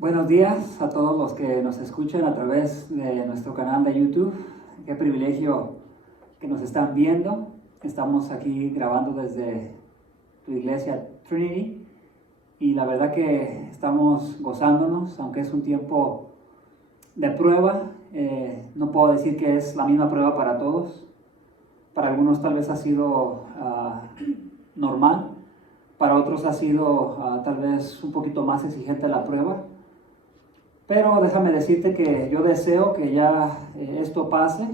Buenos días a todos los que nos escuchan a través de nuestro canal de YouTube. Qué privilegio que nos están viendo. Estamos aquí grabando desde tu iglesia Trinity y la verdad que estamos gozándonos, aunque es un tiempo de prueba. No puedo decir que es la misma prueba para todos. Para algunos tal vez ha sido normal, para otros ha sido tal vez un poquito más exigente la prueba. Pero déjame decirte que yo deseo que ya esto pase,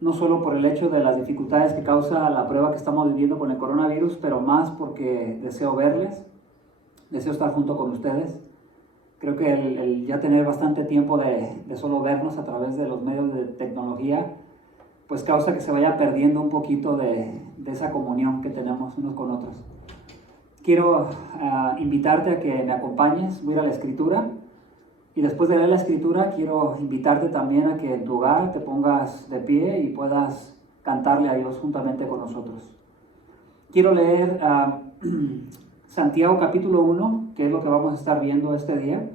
no solo por el hecho de las dificultades que causa la prueba que estamos viviendo con el coronavirus, pero más porque deseo verles, deseo estar junto con ustedes. Creo que el ya tener bastante tiempo de solo vernos a través de los medios de tecnología, pues causa que se vaya perdiendo un poquito de esa comunión que tenemos unos con otros. Quiero invitarte a que me acompañes, voy a ir a la Escritura. Y después de leer la Escritura, quiero invitarte también a que en tu hogar te pongas de pie y puedas cantarle a Dios juntamente con nosotros. Quiero leer Santiago capítulo 1, que es lo que vamos a estar viendo este día.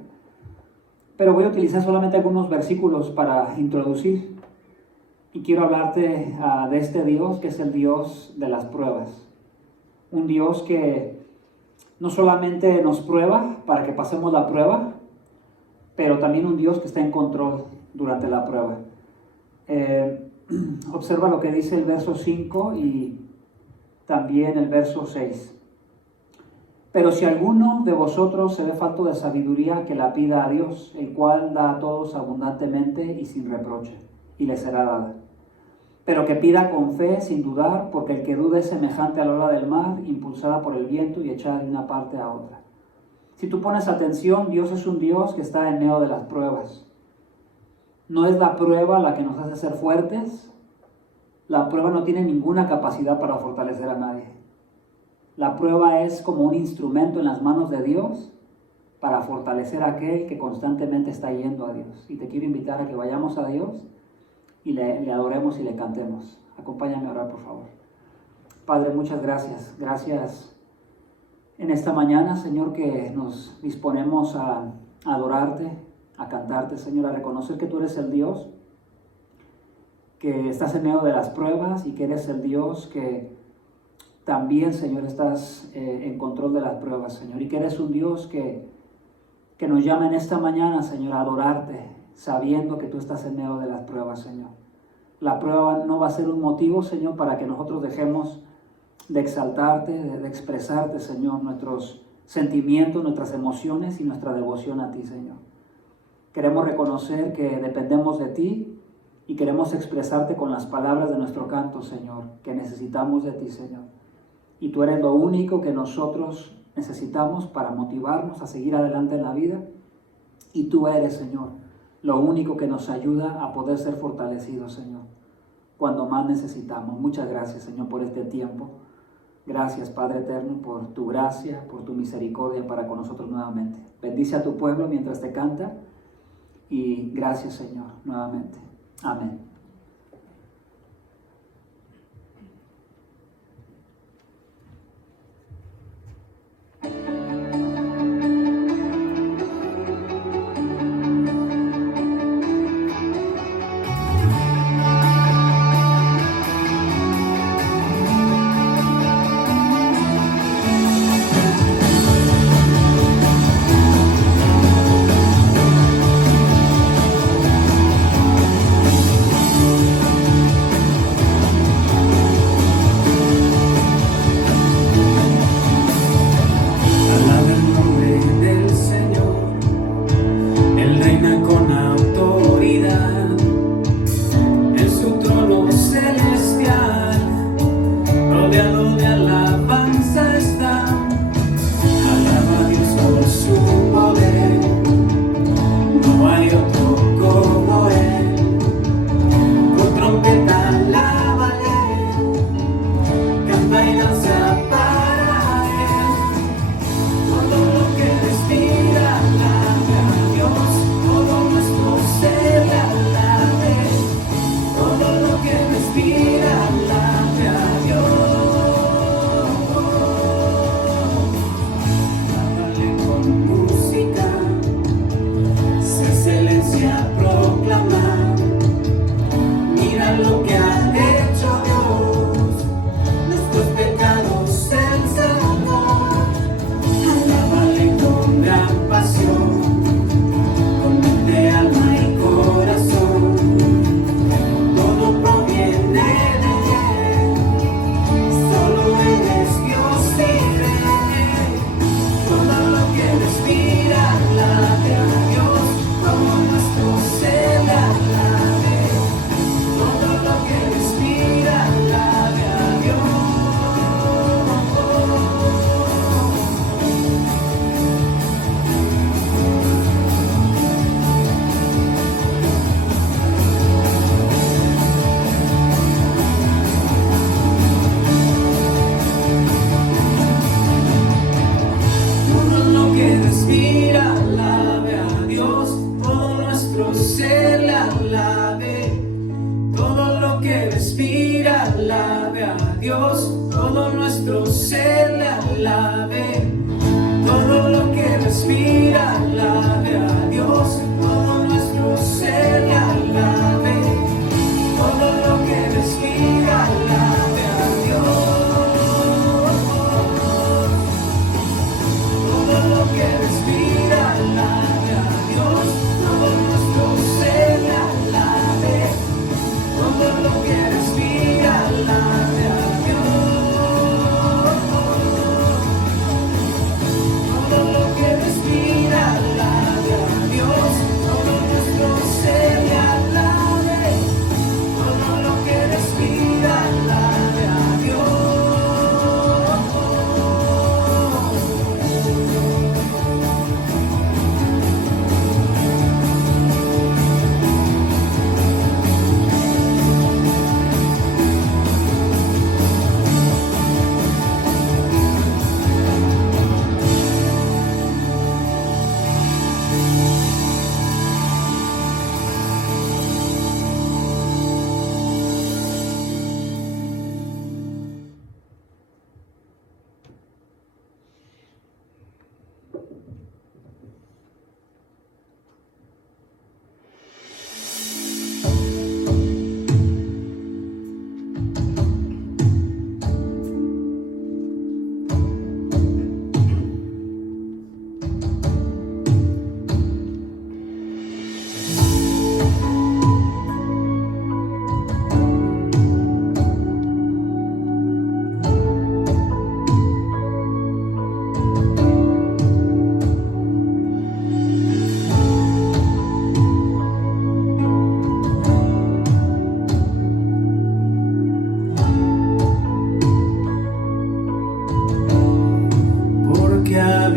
Pero voy a utilizar solamente algunos versículos para introducir. Y quiero hablarte de este Dios, que es el Dios de las pruebas. Un Dios que no solamente nos prueba para que pasemos la prueba, pero también un Dios que está en control durante la prueba. Observa lo que dice el verso 5 y también el verso 6. Pero si alguno de vosotros se ve falto de sabiduría, que la pida a Dios, el cual da a todos abundantemente y sin reproche, y le será dada. Pero que pida con fe, sin dudar, porque el que duda es semejante a la ola del mar, impulsada por el viento y echada de una parte a otra. Si tú pones atención, Dios es un Dios que está en medio de las pruebas. No es la prueba la que nos hace ser fuertes. La prueba no tiene ninguna capacidad para fortalecer a nadie. La prueba es como un instrumento en las manos de Dios para fortalecer a aquel que constantemente está yendo a Dios. Y te quiero invitar a que vayamos a Dios y le adoremos y le cantemos. Acompáñame a orar, por favor. Padre, muchas gracias. Gracias en esta mañana, Señor, que nos disponemos a adorarte, a cantarte, Señor, a reconocer que tú eres el Dios, que estás en medio de las pruebas y que eres el Dios que también, Señor, estás en control de las pruebas, Señor, y que eres un Dios que nos llama en esta mañana, Señor, a adorarte, sabiendo que tú estás en medio de las pruebas, Señor. La prueba no va a ser un motivo, Señor, para que nosotros dejemos de exaltarte, de expresarte, Señor, nuestros sentimientos, nuestras emociones y nuestra devoción a ti, Señor. Queremos reconocer que dependemos de ti y queremos expresarte con las palabras de nuestro canto, Señor, que necesitamos de ti, Señor. Y tú eres lo único que nosotros necesitamos para motivarnos a seguir adelante en la vida. Y tú eres, Señor, lo único que nos ayuda a poder ser fortalecidos, Señor, cuando más necesitamos. Muchas gracias, Señor, por este tiempo. Gracias, Padre eterno, por tu gracia, por tu misericordia para con nosotros nuevamente. Bendice a tu pueblo mientras te canta y gracias, Señor, nuevamente. Amén.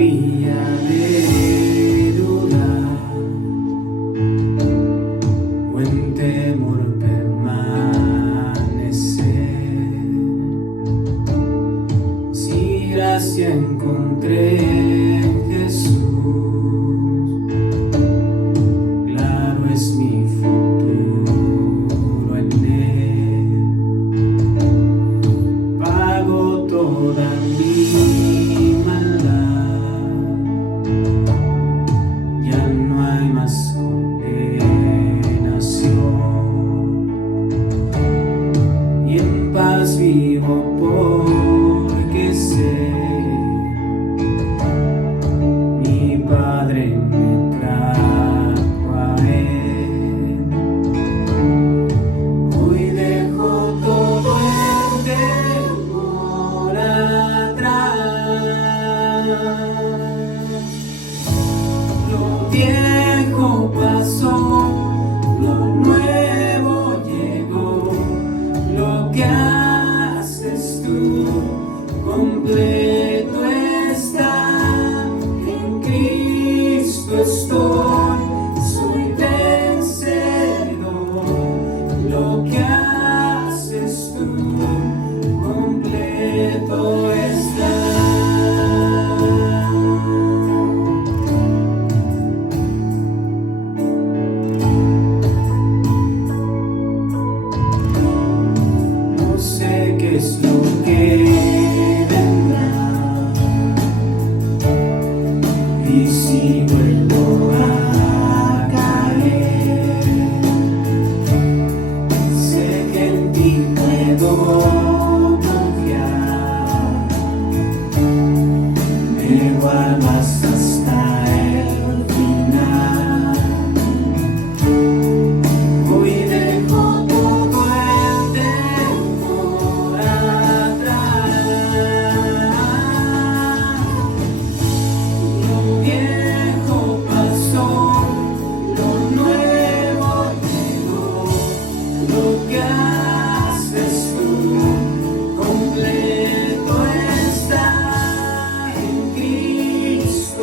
había de dudar o en temor permanecer. Si gracia encontré en Jesús, claro es mi futuro en Él. Pago toda mi maldad, ya no hay más condenación, y en paz vivo porque sé mi Padre me trajo a Él. Hoy dejo todo el temor atrás, lo viejo pasó, lo nuevo llegó, lo que haces tú completo está, en Cristo estoy, soy vencedor, lo que haces tú completo está. No sé qué es lo que vendrá, y si vuelvo a caer, sé que en ti puedo confiar, me guardas hasta el final. Hoy dejo todo el temor atrás, lo viejo pasó, lo nuevo llegó, lo que haces tú completo está, en Cristo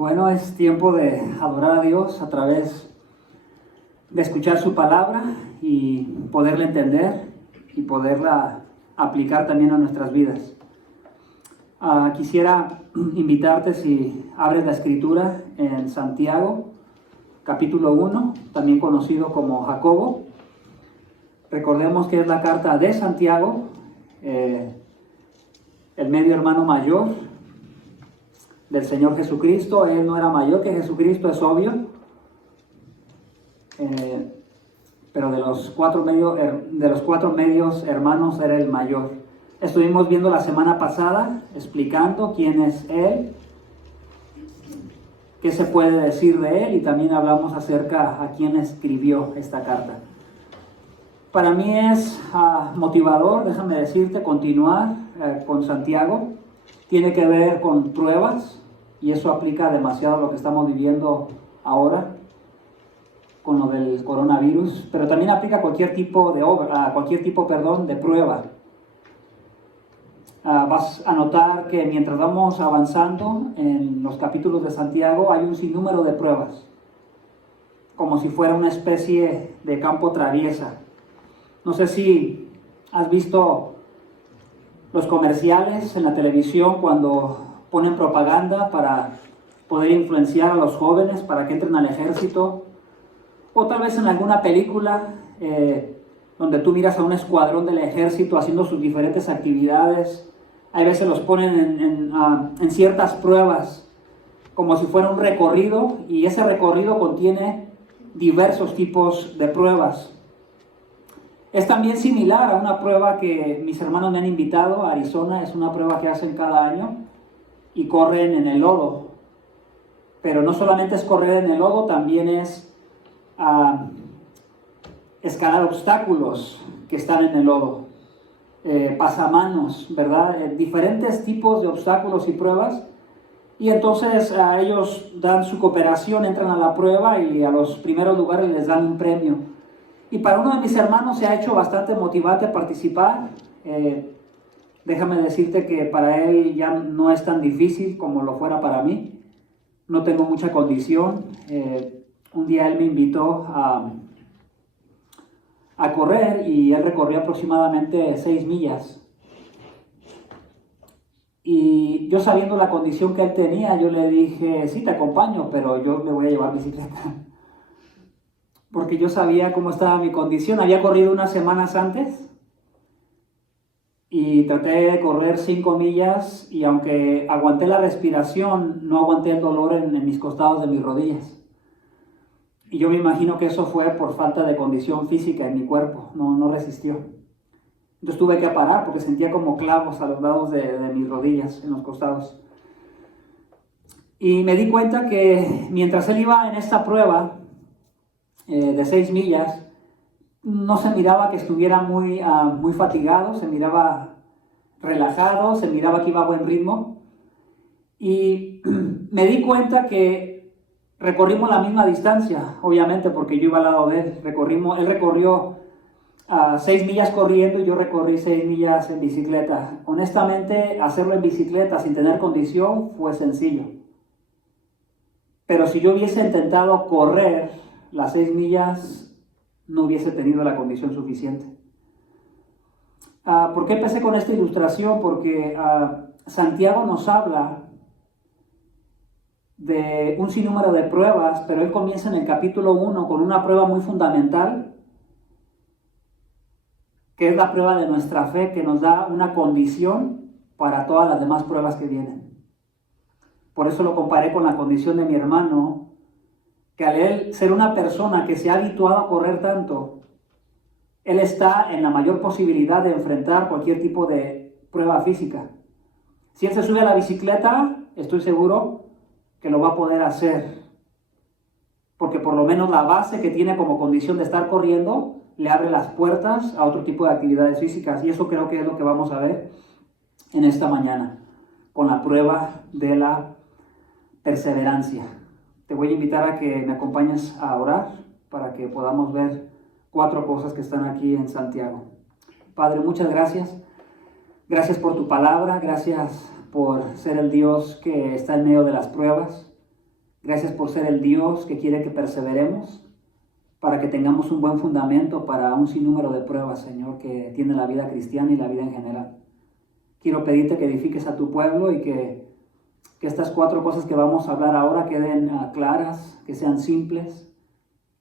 Bueno, es tiempo de adorar a Dios a través de escuchar su palabra y poderla entender y poderla aplicar también a nuestras vidas. Quisiera invitarte, si abres la escritura en Santiago, capítulo 1, también conocido como Jacobo. Recordemos que es la carta de Santiago, el medio hermano mayor del Señor Jesucristo. Él no era mayor que Jesucristo, es obvio, pero de los cuatro medios hermanos era el mayor. Estuvimos viendo la semana pasada explicando quién es Él, qué se puede decir de Él, y también hablamos acerca a quién escribió esta carta. Para mí es motivador, déjame decirte, continuar con Santiago. Tiene que ver con pruebas, y eso aplica demasiado a lo que estamos viviendo ahora con lo del coronavirus, pero también aplica a cualquier tipo de prueba. Vas a notar que mientras vamos avanzando en los capítulos de Santiago hay un sinnúmero de pruebas, como si fuera una especie de campo traviesa. No sé si has visto los comerciales en la televisión cuando ponen propaganda para poder influenciar a los jóvenes para que entren al ejército, o tal vez en alguna película donde tú miras a un escuadrón del ejército haciendo sus diferentes actividades. Hay veces los ponen en ciertas pruebas, como si fuera un recorrido, y ese recorrido contiene diversos tipos de pruebas. Es también similar a una prueba que mis hermanos me han invitado a Arizona. Es una prueba que hacen cada año y corren en el lodo. Pero no solamente es correr en el lodo, también es escalar obstáculos que están en el lodo. Pasamanos, ¿verdad? Diferentes tipos de obstáculos y pruebas. Y entonces ellos dan su cooperación, entran a la prueba y a los primeros lugares les dan un premio. Y para uno de mis hermanos se ha hecho bastante motivante participar. Déjame decirte que para él ya no es tan difícil como lo fuera para mí. No tengo mucha condición. Un día él me invitó a correr y él recorrió aproximadamente 6 millas. Y yo, sabiendo la condición que él tenía, yo le dije, sí, te acompaño, pero yo me voy a llevar bicicleta. Porque yo sabía cómo estaba mi condición. Había corrido unas semanas antes y traté de correr 5 millas, y aunque aguanté la respiración, no aguanté el dolor en mis costados de mis rodillas. Y yo me imagino que eso fue por falta de condición física en mi cuerpo, no resistió. Entonces tuve que parar porque sentía como clavos a los lados de mis rodillas, en los costados. Y me di cuenta que mientras él iba en esta prueba de 6 millas, no se miraba que estuviera muy fatigado, se miraba relajado, se miraba que iba a buen ritmo. Y me di cuenta que recorrimos la misma distancia, obviamente, porque yo iba al lado de él. Él recorrió 6 millas corriendo y yo recorrí 6 millas en bicicleta. Honestamente, hacerlo en bicicleta sin tener condición fue sencillo. Pero si yo hubiese intentado correr las 6 millas, no hubiese tenido la condición suficiente. ¿Por qué empecé con esta ilustración? Porque Santiago nos habla de un sinnúmero de pruebas, pero él comienza en el capítulo 1 con una prueba muy fundamental, que es la prueba de nuestra fe, que nos da una condición para todas las demás pruebas que vienen. Por eso lo comparé con la condición de mi hermano, que al él ser una persona que se ha habituado a correr tanto, él está en la mayor posibilidad de enfrentar cualquier tipo de prueba física. Si él se sube a la bicicleta, estoy seguro que lo va a poder hacer, porque por lo menos la base que tiene como condición de estar corriendo le abre las puertas a otro tipo de actividades físicas, y eso creo que es lo que vamos a ver en esta mañana, con la prueba de la perseverancia. Te voy a invitar a que me acompañes a orar para que podamos ver 4 cosas que están aquí en Santiago. Padre, muchas gracias. Gracias por tu palabra, gracias por ser el Dios que está en medio de las pruebas. Gracias por ser el Dios que quiere que perseveremos, para que tengamos un buen fundamento para un sinnúmero de pruebas, Señor, que tiene la vida cristiana y la vida en general. Quiero pedirte que edifiques a tu pueblo y que estas 4 cosas que vamos a hablar ahora queden claras, que sean simples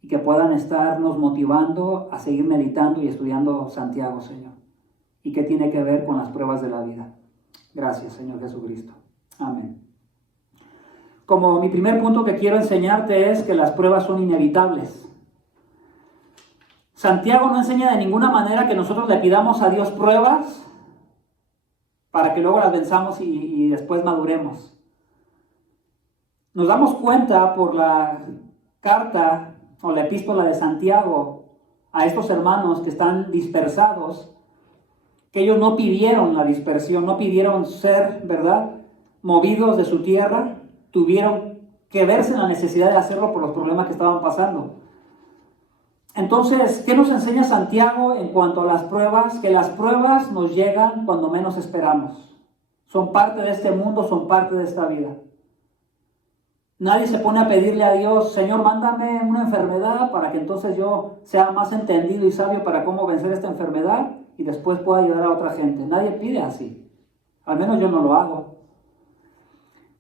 y que puedan estarnos motivando a seguir meditando y estudiando Santiago, Señor. ¿Y qué tiene que ver con las pruebas de la vida? Gracias, Señor Jesucristo. Amén. Como mi primer punto que quiero enseñarte es que las pruebas son inevitables. Santiago no enseña de ninguna manera que nosotros le pidamos a Dios pruebas para que luego las venzamos y después maduremos. Nos damos cuenta por la carta o la epístola de Santiago a estos hermanos que están dispersados, que ellos no pidieron la dispersión, no pidieron ser, ¿verdad?, movidos de su tierra, tuvieron que verse en la necesidad de hacerlo por los problemas que estaban pasando. Entonces, ¿qué nos enseña Santiago en cuanto a las pruebas? Que las pruebas nos llegan cuando menos esperamos. Son parte de este mundo, son parte de esta vida. Nadie se pone a pedirle a Dios, Señor, mándame una enfermedad para que entonces yo sea más entendido y sabio para cómo vencer esta enfermedad y después pueda ayudar a otra gente. Nadie pide así. Al menos yo no lo hago.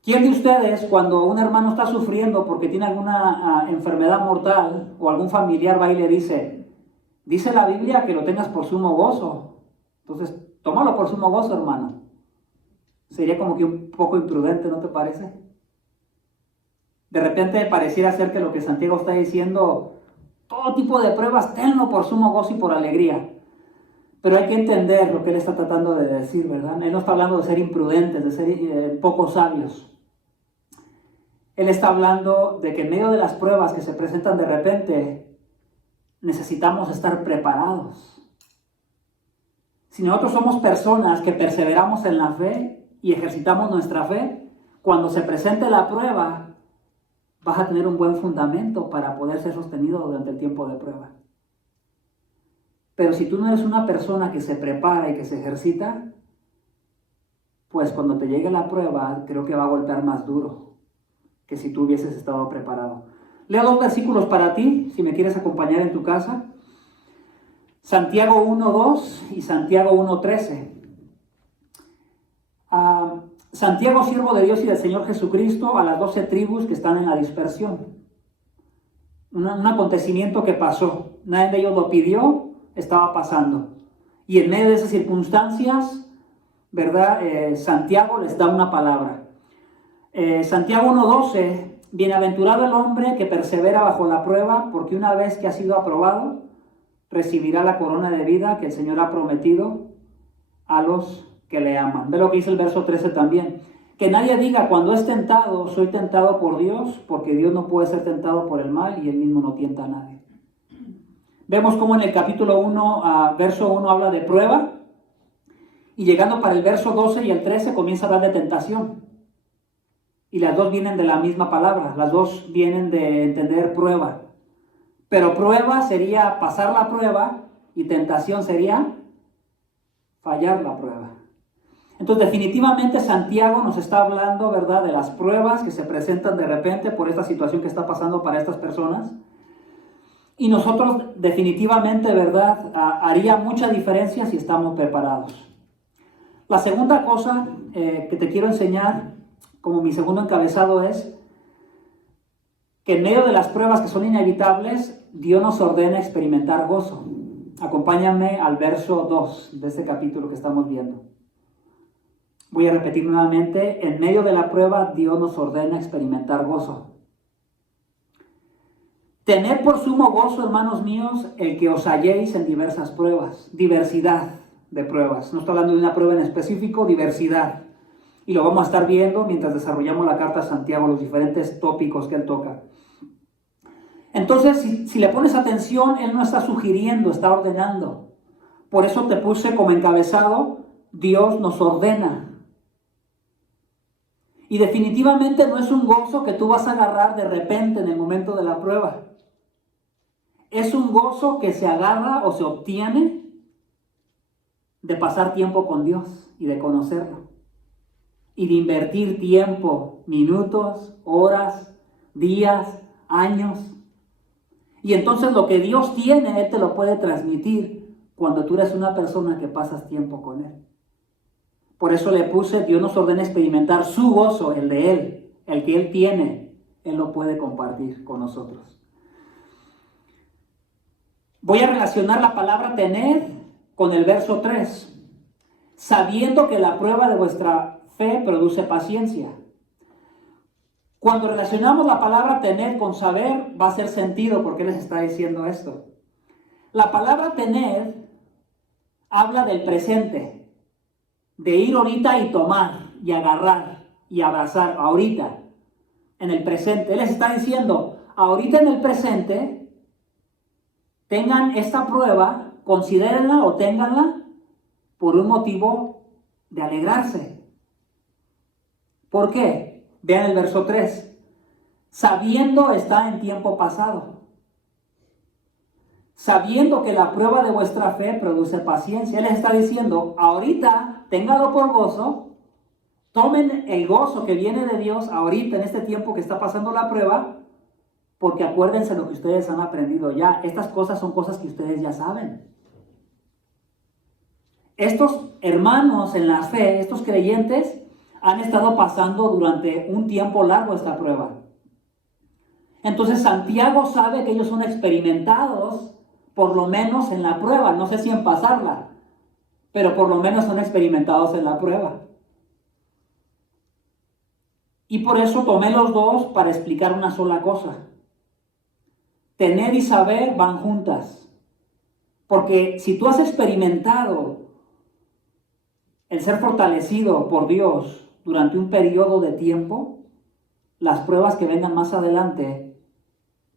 ¿Quién de ustedes, cuando un hermano está sufriendo porque tiene alguna enfermedad mortal o algún familiar va y le dice la Biblia que lo tengas por sumo gozo? Entonces, tómalo por sumo gozo, hermano. Sería como que un poco imprudente, ¿no te parece? De repente pareciera ser que lo que Santiago está diciendo, todo tipo de pruebas, tenlo por sumo gozo y por alegría. Pero hay que entender lo que él está tratando de decir, ¿verdad? Él no está hablando de ser imprudentes, de ser poco sabios. Él está hablando de que en medio de las pruebas que se presentan de repente, necesitamos estar preparados. Si nosotros somos personas que perseveramos en la fe y ejercitamos nuestra fe, cuando se presente la prueba, vas a tener un buen fundamento para poder ser sostenido durante el tiempo de prueba. Pero si tú no eres una persona que se prepara y que se ejercita, pues cuando te llegue la prueba, creo que va a golpear más duro que si tú hubieses estado preparado. Leo 2 versículos para ti, si me quieres acompañar en tu casa. Santiago 1:2 y Santiago 1:13. Santiago, siervo de Dios y del Señor Jesucristo, a las 12 tribus que están en la dispersión. Un acontecimiento que pasó. Nadie de ellos lo pidió, estaba pasando. Y en medio de esas circunstancias, ¿verdad? Santiago les da una palabra. Santiago 1:12, bienaventurado el hombre que persevera bajo la prueba, porque una vez que ha sido aprobado, recibirá la corona de vida que el Señor ha prometido a los que le aman. Ve lo que dice el verso 13 también. Que nadie diga cuando es tentado, soy tentado por Dios, porque Dios no puede ser tentado por el mal y él mismo no tienta a nadie. Vemos cómo en el capítulo 1, verso 1 habla de prueba, y llegando para el verso 12 y el 13 comienza a hablar de tentación. Y las dos vienen de la misma palabra, las dos vienen de entender prueba. Pero prueba sería pasar la prueba y tentación sería fallar la prueba. Entonces, definitivamente Santiago nos está hablando, ¿verdad?, de las pruebas que se presentan de repente por esta situación que está pasando para estas personas. Y nosotros definitivamente, ¿verdad?, haría mucha diferencia si estamos preparados. La segunda cosa que te quiero enseñar, como mi segundo encabezado, es que en medio de las pruebas que son inevitables, Dios nos ordena experimentar gozo. Acompáñame al verso 2 de este capítulo que estamos viendo. Voy a repetir nuevamente, en medio de la prueba, Dios nos ordena experimentar gozo. Tened por sumo gozo, hermanos míos, el que os halléis en diversas pruebas, diversidad de pruebas. No estoy hablando de una prueba en específico, diversidad. Y lo vamos a estar viendo mientras desarrollamos la carta a Santiago, los diferentes tópicos que él toca. Entonces, si le pones atención, él no está sugiriendo, está ordenando. Por eso te puse como encabezado, Dios nos ordena. Y definitivamente no es un gozo que tú vas a agarrar de repente en el momento de la prueba. Es un gozo que se agarra o se obtiene de pasar tiempo con Dios y de conocerlo. Y de invertir tiempo, minutos, horas, días, años. Y entonces lo que Dios tiene, Él te lo puede transmitir cuando tú eres una persona que pasas tiempo con Él. Por eso le puse, Dios nos ordena experimentar su gozo, el de Él, el que Él tiene, Él lo puede compartir con nosotros. Voy a relacionar la palabra tener con el verso 3. Sabiendo que la prueba de vuestra fe produce paciencia. Cuando relacionamos la palabra tener con saber, va a hacer sentido porque les está diciendo esto. La palabra tener habla del presente, de ir ahorita y tomar, y agarrar, y abrazar, ahorita, en el presente. Él les está diciendo, ahorita en el presente, tengan esta prueba, considérenla o ténganla por un motivo de alegrarse. ¿Por qué? Vean el verso 3. Sabiendo está en tiempo pasado. Sabiendo que la prueba de vuestra fe produce paciencia. Él les está diciendo, ahorita, ténganlo por gozo. Tomen el gozo que viene de Dios ahorita, en este tiempo que está pasando la prueba. Porque acuérdense lo que ustedes han aprendido ya. Estas cosas son cosas que ustedes ya saben. Estos hermanos en la fe, estos creyentes, han estado pasando durante un tiempo largo esta prueba. Entonces Santiago sabe que ellos son experimentados, por lo menos en la prueba. No sé si en pasarla, pero por lo menos son experimentados en la prueba. Y por eso tomé los dos para explicar una sola cosa. Tener y saber van juntas. Porque si tú has experimentado el ser fortalecido por Dios durante un periodo de tiempo, las pruebas que vengan más adelante,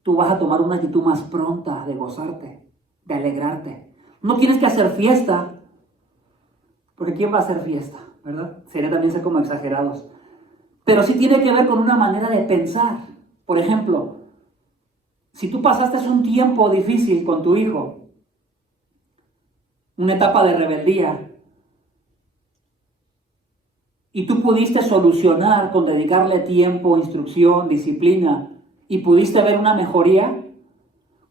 tú vas a tomar una actitud más pronta de gozarte, de alegrarte. No tienes que hacer fiesta, porque ¿quién va a hacer fiesta? ¿Verdad? Sería también ser como exagerados. Pero sí tiene que ver con una manera de pensar. Por ejemplo, si tú pasaste un tiempo difícil con tu hijo, una etapa de rebeldía, y tú pudiste solucionar con dedicarle tiempo, instrucción, disciplina, y pudiste ver una mejoría,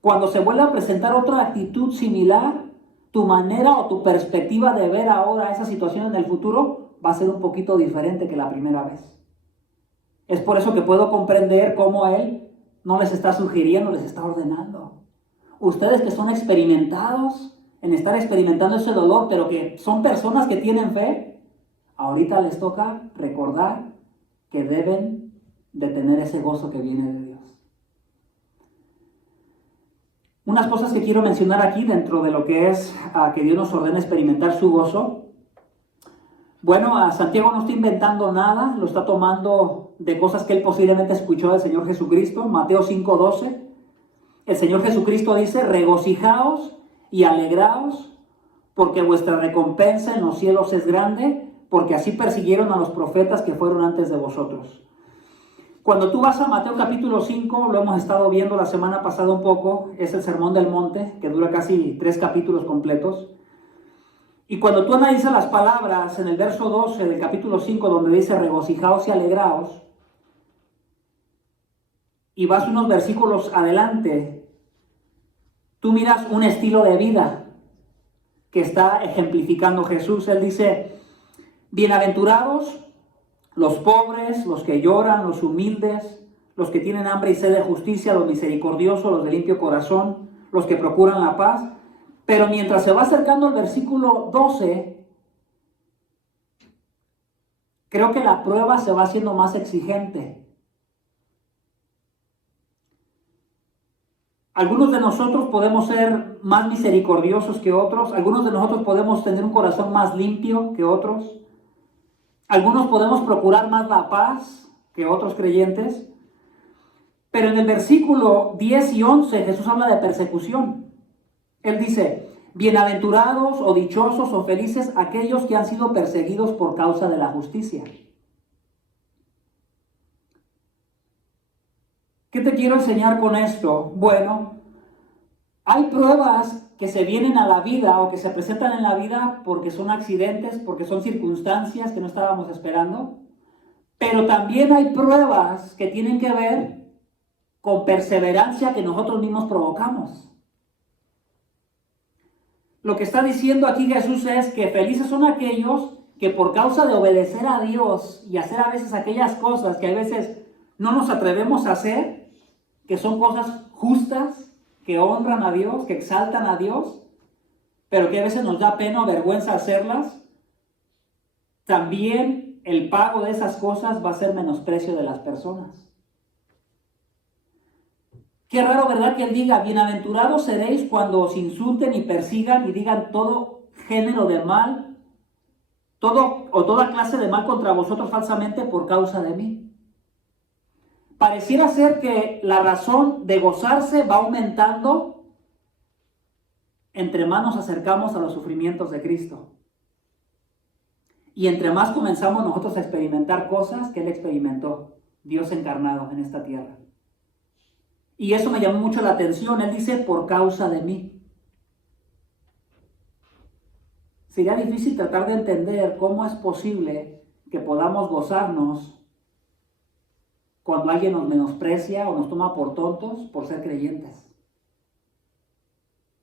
cuando se vuelva a presentar otra actitud similar, tu manera o tu perspectiva de ver ahora esa situación en el futuro va a ser un poquito diferente que la primera vez. Es por eso que puedo comprender cómo Él no les está sugiriendo, les está ordenando. Ustedes que son experimentados en estar experimentando ese dolor, pero que son personas que tienen fe, ahorita les toca recordar que deben de tener ese gozo que viene de Dios. Unas cosas que quiero mencionar aquí dentro de lo que es que Dios nos ordena experimentar su gozo. Bueno, a Santiago no está inventando nada, lo está tomando de cosas que él posiblemente escuchó del Señor Jesucristo. Mateo 5:12, el Señor Jesucristo dice, regocijaos y alegraos, porque vuestra recompensa en los cielos es grande, porque así persiguieron a los profetas que fueron antes de vosotros. Cuando tú vas a Mateo capítulo 5, lo hemos estado viendo la semana pasada un poco, es el Sermón del Monte, que dura casi 3 capítulos completos. Y cuando tú analizas las palabras en el verso 12 del capítulo 5, donde dice regocijaos y alegraos, y vas unos versículos adelante, tú miras un estilo de vida que está ejemplificando Jesús. Él dice, bienaventurados los pobres, los que lloran, los humildes, los que tienen hambre y sed de justicia, los misericordiosos, los de limpio corazón, los que procuran la paz. Pero mientras se va acercando al versículo 12, creo que la prueba se va haciendo más exigente. Algunos de nosotros podemos ser más misericordiosos que otros. Algunos de nosotros podemos tener un corazón más limpio que otros. Algunos podemos procurar más la paz que otros creyentes. Pero en el versículo 10 y 11 Jesús habla de persecución. Él dice, bienaventurados o dichosos o felices aquellos que han sido perseguidos por causa de la justicia. ¿Qué te quiero enseñar con esto? Bueno, hay pruebas que se vienen a la vida o que se presentan en la vida porque son accidentes, porque son circunstancias que no estábamos esperando. Pero también hay pruebas que tienen que ver con perseverancia que nosotros mismos provocamos. Lo que está diciendo aquí Jesús es que felices son aquellos que por causa de obedecer a Dios y hacer a veces aquellas cosas que a veces no nos atrevemos a hacer, que son cosas justas, que honran a Dios, que exaltan a Dios, pero que a veces nos da pena o vergüenza hacerlas, también el pago de esas cosas va a ser menosprecio de las personas. Qué raro, ¿verdad? Que él diga, bienaventurados seréis cuando os insulten y persigan y digan todo género de mal, toda clase de mal contra vosotros falsamente por causa de mí. Pareciera ser que la razón de gozarse va aumentando entre más nos acercamos a los sufrimientos de Cristo. Y entre más comenzamos nosotros a experimentar cosas que Él experimentó, Dios encarnado en esta tierra. Y eso me llamó mucho la atención. Él dice, por causa de mí. Sería difícil tratar de entender cómo es posible que podamos gozarnos cuando alguien nos menosprecia o nos toma por tontos por ser creyentes.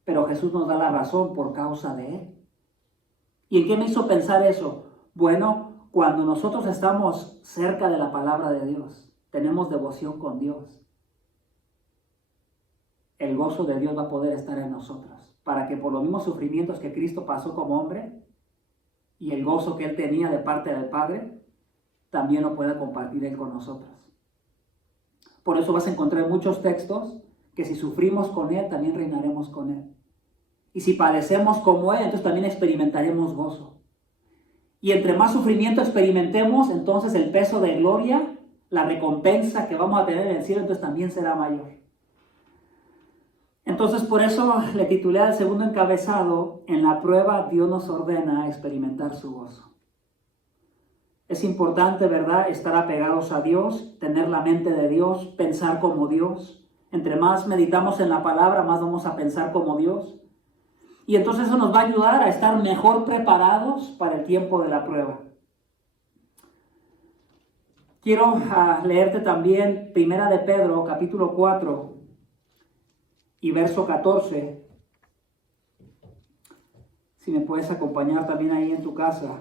Pero Jesús nos da la razón por causa de Él. ¿Y en qué me hizo pensar eso? Bueno, cuando nosotros estamos cerca de la palabra de Dios, tenemos devoción con Dios, el gozo de Dios va a poder estar en nosotros, para que por los mismos sufrimientos que Cristo pasó como hombre y el gozo que Él tenía de parte del Padre, también lo pueda compartir Él con nosotros. Por eso vas a encontrar muchos textos que si sufrimos con Él, también reinaremos con Él. Y si padecemos como Él, entonces también experimentaremos gozo. Y entre más sufrimiento experimentemos, entonces el peso de gloria, la recompensa que vamos a tener en el cielo, entonces también será mayor. Entonces por eso le titulé al segundo encabezado, en la prueba Dios nos ordena experimentar su gozo. Es importante, ¿verdad?, estar apegados a Dios, tener la mente de Dios, pensar como Dios. Entre más meditamos en la palabra, más vamos a pensar como Dios. Y entonces eso nos va a ayudar a estar mejor preparados para el tiempo de la prueba. Quiero leerte también Primera de Pedro, capítulo 4 y verso 14. Si me puedes acompañar también ahí en tu casa.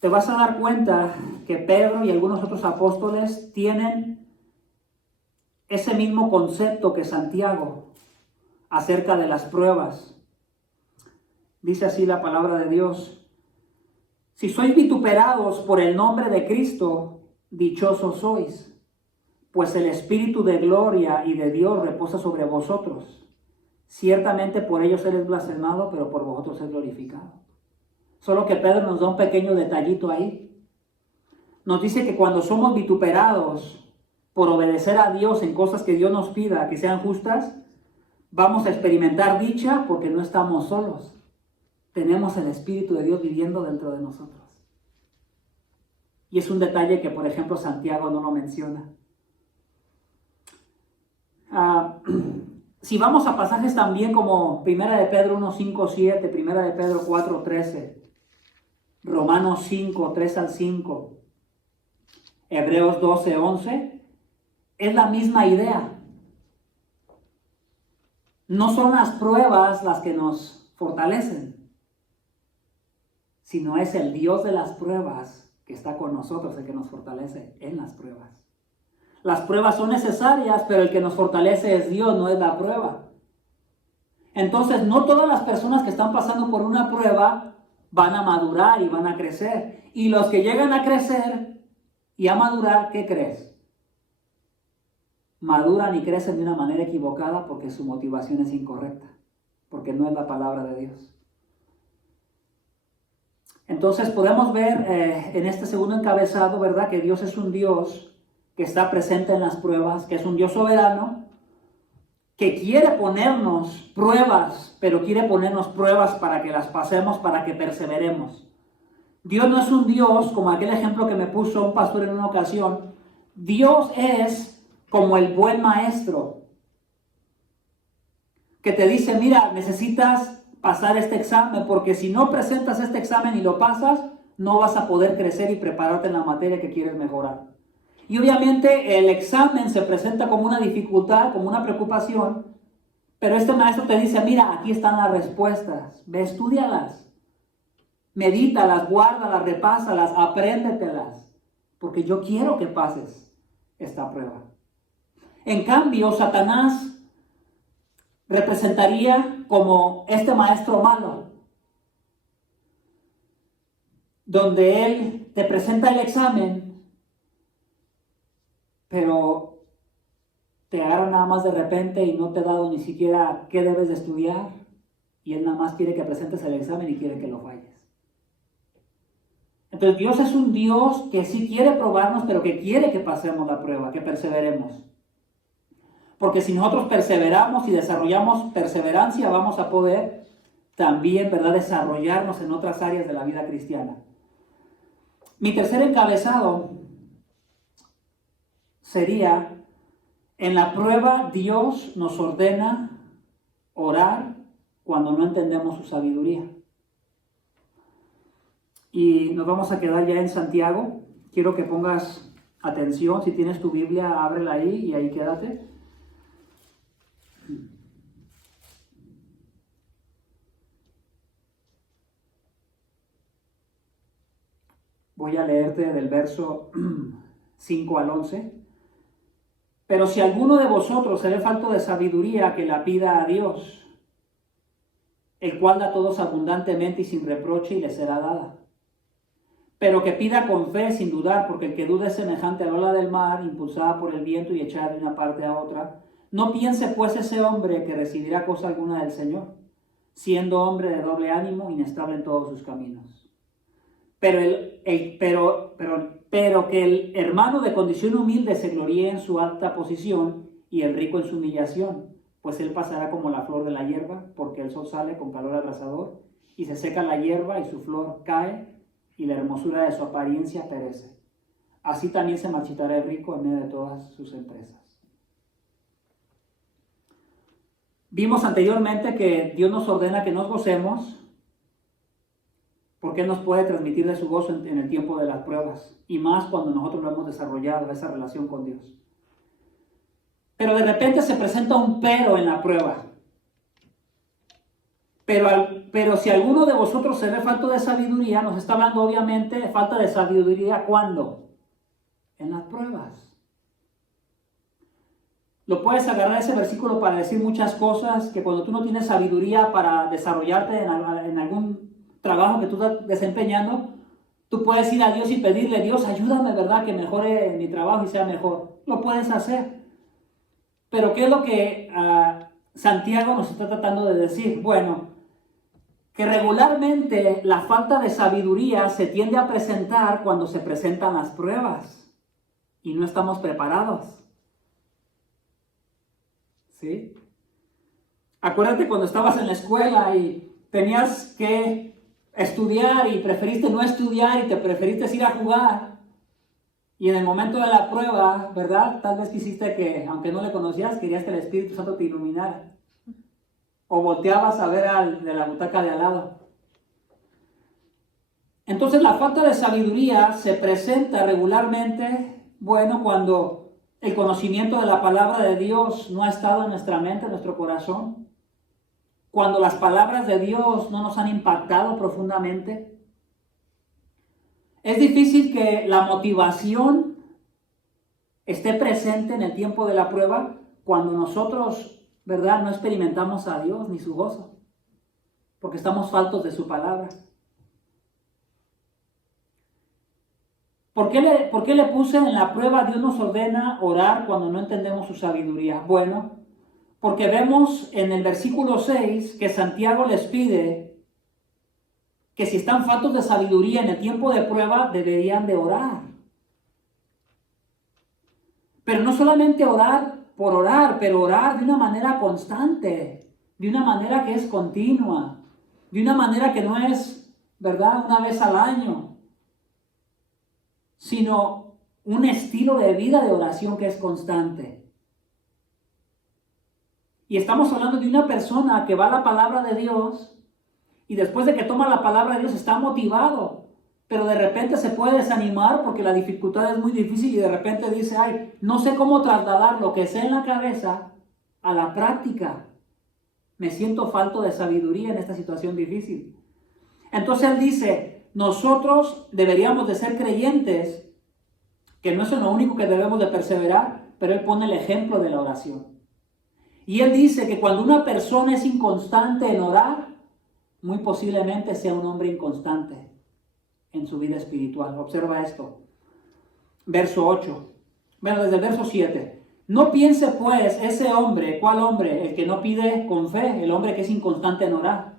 Te vas a dar cuenta que Pedro y algunos otros apóstoles tienen ese mismo concepto que Santiago acerca de las pruebas. Dice así la palabra de Dios: si sois vituperados por el nombre de Cristo, dichosos sois, pues el Espíritu de gloria y de Dios reposa sobre vosotros. Ciertamente por ellos eres blasfemado, pero por vosotros es glorificado. Solo que Pedro nos da un pequeño detallito ahí. Nos dice que cuando somos vituperados por obedecer a Dios en cosas que Dios nos pida que sean justas, vamos a experimentar dicha porque no estamos solos. Tenemos el Espíritu de Dios viviendo dentro de nosotros. Y es un detalle que, por ejemplo, Santiago no lo menciona. Si vamos a pasajes también como Primera de Pedro 1, 5, 7, Primera de Pedro 4, 13, Romanos 5, 3 al 5, Hebreos 12, 11, es la misma idea. No son las pruebas las que nos fortalecen, sino es el Dios de las pruebas que está con nosotros el que nos fortalece en las pruebas. Las pruebas son necesarias, pero el que nos fortalece es Dios, no es la prueba. Entonces, no todas las personas que están pasando por una prueba van a madurar y van a crecer. Y los que llegan a crecer y a madurar, ¿qué crees? Maduran y crecen de una manera equivocada porque su motivación es incorrecta, porque no es la palabra de Dios. Entonces podemos ver en este segundo encabezado, ¿verdad?, que Dios es un Dios que está presente en las pruebas, que es un Dios soberano, que quiere ponernos pruebas, pero quiere ponernos pruebas para que las pasemos, para que perseveremos. Dios no es un Dios, como aquel ejemplo que me puso un pastor en una ocasión. Dios es como el buen maestro que te dice, mira, necesitas pasar este examen, porque si no presentas este examen y lo pasas, no vas a poder crecer y prepararte en la materia que quieres mejorar. Y obviamente el examen se presenta como una dificultad, como una preocupación, pero este maestro te dice, mira, aquí están las respuestas, ve, estúdialas, medítalas, guárdalas, repásalas, apréndetelas, porque yo quiero que pases esta prueba. En cambio, Satanás representaría como este maestro malo, donde él te presenta el examen, pero te agarra nada más de repente y no te ha dado ni siquiera qué debes de estudiar, y él nada más quiere que presentes el examen y quiere que lo falles. Entonces Dios es un Dios que sí quiere probarnos, pero que quiere que pasemos la prueba, que perseveremos. Porque si nosotros perseveramos y desarrollamos perseverancia, vamos a poder también, ¿verdad?, desarrollarnos en otras áreas de la vida cristiana. Mi tercer encabezado sería, en la prueba Dios nos ordena orar cuando no entendemos su sabiduría. Y nos vamos a quedar ya en Santiago. Quiero que pongas atención, si tienes tu Biblia, ábrela ahí y ahí quédate. Voy a leerte del verso 5 al 11. Pero si alguno de vosotros se le falta de sabiduría, que la pida a Dios, el cual da a todos abundantemente y sin reproche, y le será dada. Pero que pida con fe, sin dudar, porque el que duda es semejante a la ola del mar, impulsada por el viento y echada de una parte a otra. No piense pues ese hombre que recibirá cosa alguna del Señor, siendo hombre de doble ánimo, inestable en todos sus caminos. Pero que el hermano de condición humilde se gloríe en su alta posición y el rico en su humillación, pues él pasará como la flor de la hierba, porque el sol sale con calor abrasador, y se seca la hierba y su flor cae, y la hermosura de su apariencia perece. Así también se marchitará el rico en medio de todas sus empresas. Vimos anteriormente que Dios nos ordena que nos gocemos, porque Él nos puede transmitir de su gozo en el tiempo de las pruebas, y más cuando nosotros lo hemos desarrollado, esa relación con Dios. Pero de repente se presenta un pero en la prueba. Pero si alguno de vosotros se ve falto de sabiduría, nos está hablando obviamente de falta de sabiduría, ¿cuándo? En las pruebas. Lo puedes agarrar ese versículo para decir muchas cosas, que cuando tú no tienes sabiduría para desarrollarte en algún trabajo que tú estás desempeñando, tú puedes ir a Dios y pedirle, Dios, ayúdame, ¿verdad?, que mejore mi trabajo y sea mejor. Lo puedes hacer. Pero ¿qué es lo que Santiago nos está tratando de decir? Bueno, que regularmente la falta de sabiduría se tiende a presentar cuando se presentan las pruebas y no estamos preparados. ¿Sí? Acuérdate cuando estabas en la escuela y tenías que estudiar y preferiste no estudiar y te preferiste ir a jugar. Y en el momento de la prueba, ¿verdad? Tal vez quisiste que, aunque no le conocías, querías que el Espíritu Santo te iluminara. O volteabas a ver al de la butaca de al lado. Entonces la falta de sabiduría se presenta regularmente, bueno, cuando el conocimiento de la palabra de Dios no ha estado en nuestra mente, en nuestro corazón. Cuando las palabras de Dios no nos han impactado profundamente. Es difícil que la motivación esté presente en el tiempo de la prueba cuando nosotros, ¿verdad?, no experimentamos a Dios ni su gozo, porque estamos faltos de su palabra. ¿Por qué le puse en la prueba? Dios nos ordena orar cuando no entendemos su sabiduría. Bueno, porque vemos en el versículo 6 que Santiago les pide que si están faltos de sabiduría en el tiempo de prueba, deberían de orar. Pero no solamente orar por orar, pero orar de una manera constante, de una manera que es continua, de una manera que no es, ¿verdad?, una vez al año, sino un estilo de vida de oración que es constante. Y estamos hablando de una persona que va a la palabra de Dios y después de que toma la palabra de Dios está motivado pero de repente se puede desanimar porque la dificultad es muy difícil y de repente dice, ay, no sé cómo trasladar lo que sé en la cabeza a la práctica. Me siento falto de sabiduría en esta situación difícil. Entonces él dice, nosotros deberíamos de ser creyentes, que no es lo único que debemos de perseverar, pero él pone el ejemplo de la oración. Y él dice que cuando una persona es inconstante en orar, muy posiblemente sea un hombre inconstante en su vida espiritual. Observa esto. Verso 8. Bueno, desde el verso 7. No piense pues ese hombre, ¿cuál hombre? El que no pide con fe, el hombre que es inconstante en orar.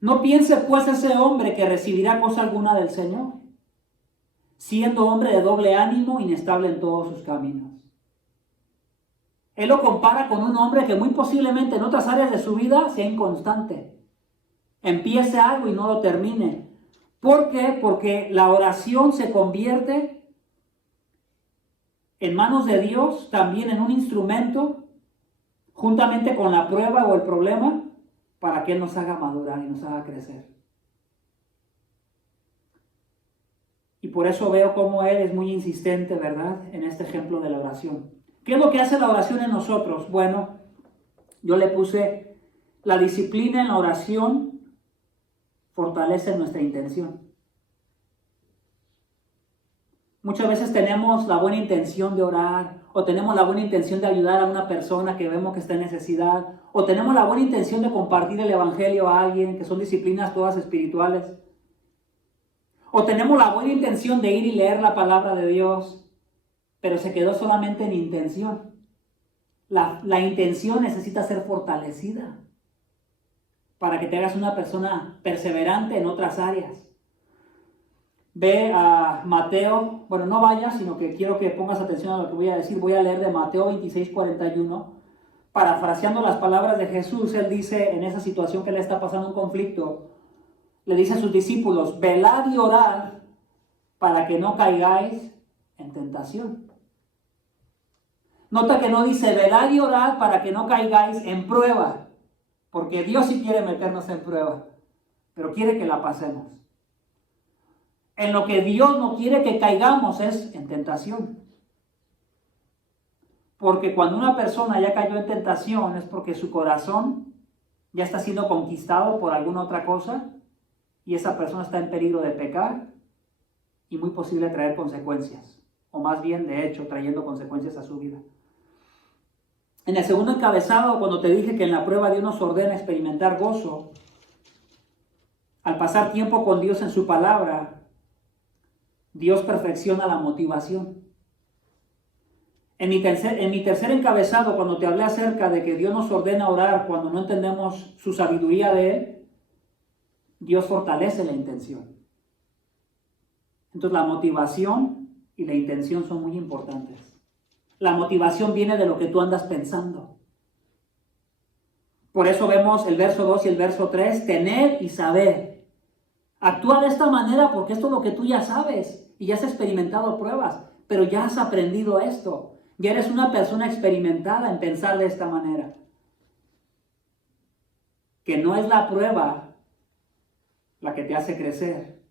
No piense pues ese hombre que recibirá cosa alguna del Señor, siendo hombre de doble ánimo, inestable en todos sus caminos. Él lo compara con un hombre que muy posiblemente en otras áreas de su vida sea inconstante. Empiece algo y no lo termine. ¿Por qué? Porque la oración se convierte en manos de Dios, también en un instrumento, juntamente con la prueba o el problema, para que Él nos haga madurar y nos haga crecer. Y por eso veo cómo Él es muy insistente, ¿verdad?, en este ejemplo de la oración. ¿Qué es lo que hace la oración en nosotros? Bueno, yo le puse la disciplina en la oración fortalece nuestra intención. Muchas veces tenemos la buena intención de orar, o tenemos la buena intención de ayudar a una persona que vemos que está en necesidad, o tenemos la buena intención de compartir el evangelio a alguien, que son disciplinas todas espirituales, o tenemos la buena intención de ir y leer la palabra de Dios, pero se quedó solamente en intención. La intención necesita ser fortalecida para que te hagas una persona perseverante en otras áreas. Ve a Mateo, bueno, no vayas, sino que quiero que pongas atención a lo que voy a decir. Voy a leer de Mateo 26:41, parafraseando las palabras de Jesús. Él dice, en esa situación que le está pasando un conflicto, le dice a sus discípulos, velad y orad para que no caigáis en tentación. Nota que no dice velad y orad para que no caigáis en prueba, porque Dios sí quiere meternos en prueba, pero quiere que la pasemos. En lo que Dios no quiere que caigamos es en tentación. Porque cuando una persona ya cayó en tentación es porque su corazón ya está siendo conquistado por alguna otra cosa y esa persona está en peligro de pecar y muy posible traer consecuencias, o más bien, de hecho, trayendo consecuencias a su vida. En el segundo encabezado, cuando te dije que en la prueba Dios nos ordena experimentar gozo, al pasar tiempo con Dios en su palabra, Dios perfecciona la motivación. En mi tercer encabezado, cuando te hablé acerca de que Dios nos ordena orar cuando no entendemos su sabiduría de Él, Dios fortalece la intención. Entonces la motivación y la intención son muy importantes. La motivación viene de lo que tú andas pensando. Por eso vemos el verso 2 y el verso 3, tener y saber. Actúa de esta manera porque esto es lo que tú ya sabes y ya has experimentado pruebas, pero ya has aprendido esto. Ya eres una persona experimentada en pensar de esta manera. Que no es la prueba la que te hace crecer,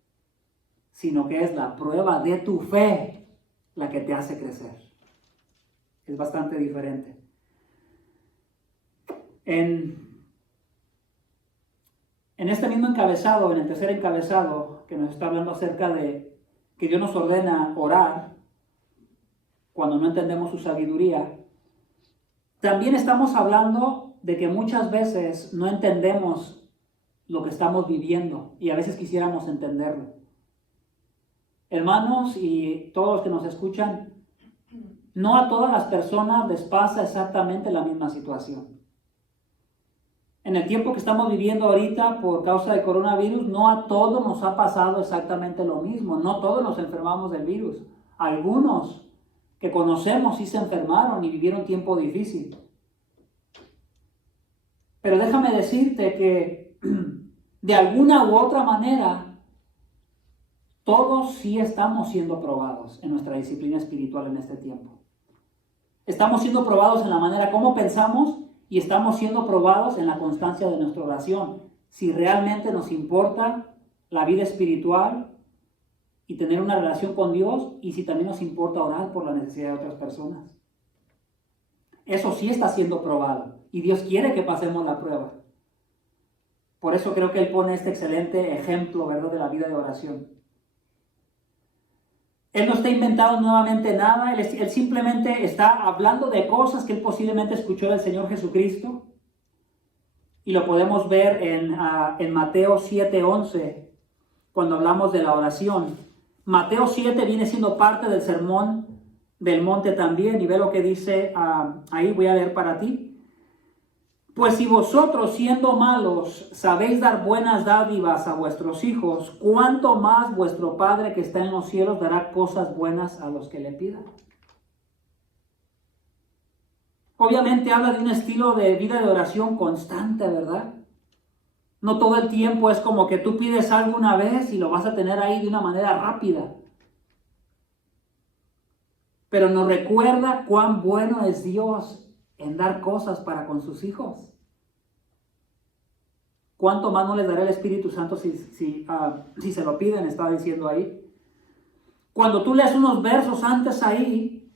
sino que es la prueba de tu fe la que te hace crecer. Es bastante diferente. En este mismo encabezado, en el tercer encabezado, que nos está hablando acerca de que Dios nos ordena orar cuando no entendemos su sabiduría, también estamos hablando de que muchas veces no entendemos lo que estamos viviendo y a veces quisiéramos entenderlo. Hermanos y todos los que nos escuchan, no a todas las personas les pasa exactamente la misma situación. En el tiempo que estamos viviendo ahorita por causa del coronavirus, no a todos nos ha pasado exactamente lo mismo. No todos nos enfermamos del virus. Algunos que conocemos sí se enfermaron y vivieron tiempo difícil. Pero déjame decirte que de alguna u otra manera, todos sí estamos siendo probados en nuestra disciplina espiritual en este tiempo. Estamos siendo probados en la manera como pensamos y estamos siendo probados en la constancia de nuestra oración. Si realmente nos importa la vida espiritual y tener una relación con Dios, y si también nos importa orar por la necesidad de otras personas. Eso sí está siendo probado y Dios quiere que pasemos la prueba. Por eso creo que Él pone este excelente ejemplo, ¿verdad?, de la vida de oración. Él no está inventando nuevamente nada, él simplemente está hablando de cosas que Él posiblemente escuchó del Señor Jesucristo. Y lo podemos ver en Mateo 7:11, cuando hablamos de la oración. Mateo 7 viene siendo parte del sermón del monte también, y ve lo que dice ahí, voy a leer para ti. Pues si vosotros, siendo malos, sabéis dar buenas dádivas a vuestros hijos, ¿cuánto más vuestro Padre que está en los cielos dará cosas buenas a los que le pidan? Obviamente habla de un estilo de vida de oración constante, ¿verdad? No todo el tiempo es como que tú pides algo una vez y lo vas a tener ahí de una manera rápida. Pero nos recuerda cuán bueno es Dios en dar cosas para con sus hijos. ¿Cuánto más no les dará el Espíritu Santo si se lo piden? Estaba diciendo ahí. Cuando tú lees unos versos antes ahí,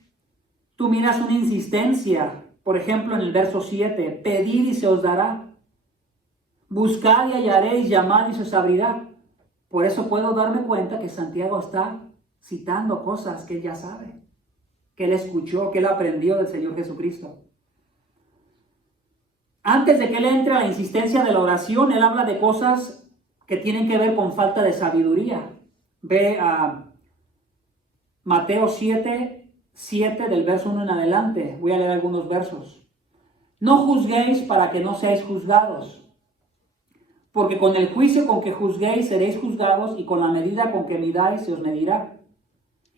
tú miras una insistencia. Por ejemplo, en el verso 7, pedid y se os dará. Buscad y hallaréis, llamad y se os abrirá. Por eso puedo darme cuenta que Santiago está citando cosas que él ya sabe, que él escuchó, que él aprendió del Señor Jesucristo. Antes de que él entre a la insistencia de la oración, él habla de cosas que tienen que ver con falta de sabiduría. Ve a Mateo 7 del verso 1 en adelante. Voy a leer algunos versos. No juzguéis para que no seáis juzgados, porque con el juicio con que juzguéis seréis juzgados, y con la medida con que midáis se os medirá.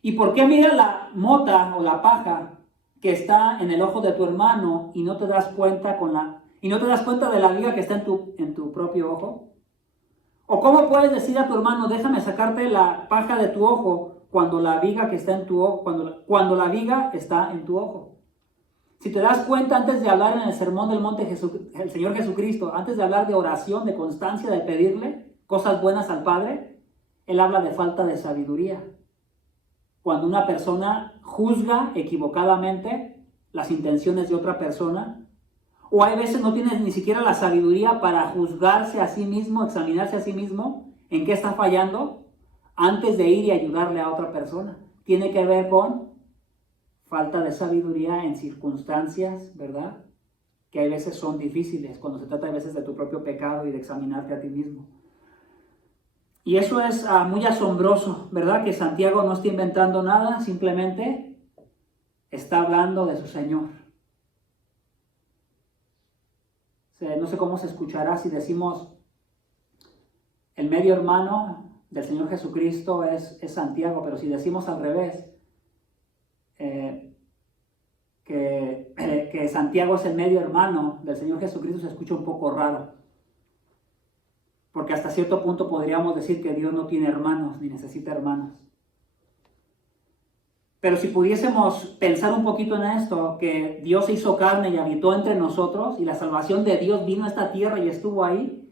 ¿Y por qué mira la mota o la paja que está en el ojo de tu hermano y no te das cuenta de la viga que está en tu propio ojo? ¿O cómo puedes decir a tu hermano, déjame sacarte la paja de tu ojo, cuando la viga que está en tu ojo, cuando la viga está en tu ojo? Si te das cuenta, antes de hablar en el sermón del monte el Señor Jesucristo, antes de hablar de oración, de constancia, de pedirle cosas buenas al Padre, Él habla de falta de sabiduría. Cuando una persona juzga equivocadamente las intenciones de otra persona, o hay veces no tienes ni siquiera la sabiduría para juzgarse a sí mismo, examinarse a sí mismo, en qué está fallando, antes de ir y ayudarle a otra persona. Tiene que ver con falta de sabiduría en circunstancias, ¿verdad?, que a veces son difíciles, cuando se trata a veces de tu propio pecado y de examinarte a ti mismo. Y eso es muy asombroso, ¿verdad?, que Santiago no está inventando nada, simplemente está hablando de su Señor. No sé cómo se escuchará si decimos el medio hermano del Señor Jesucristo es Santiago, pero si decimos al revés, que Santiago es el medio hermano del Señor Jesucristo, se escucha un poco raro. Porque hasta cierto punto podríamos decir que Dios no tiene hermanos ni necesita hermanos. Pero si pudiésemos pensar un poquito en esto, que Dios se hizo carne y habitó entre nosotros, y la salvación de Dios vino a esta tierra y estuvo ahí,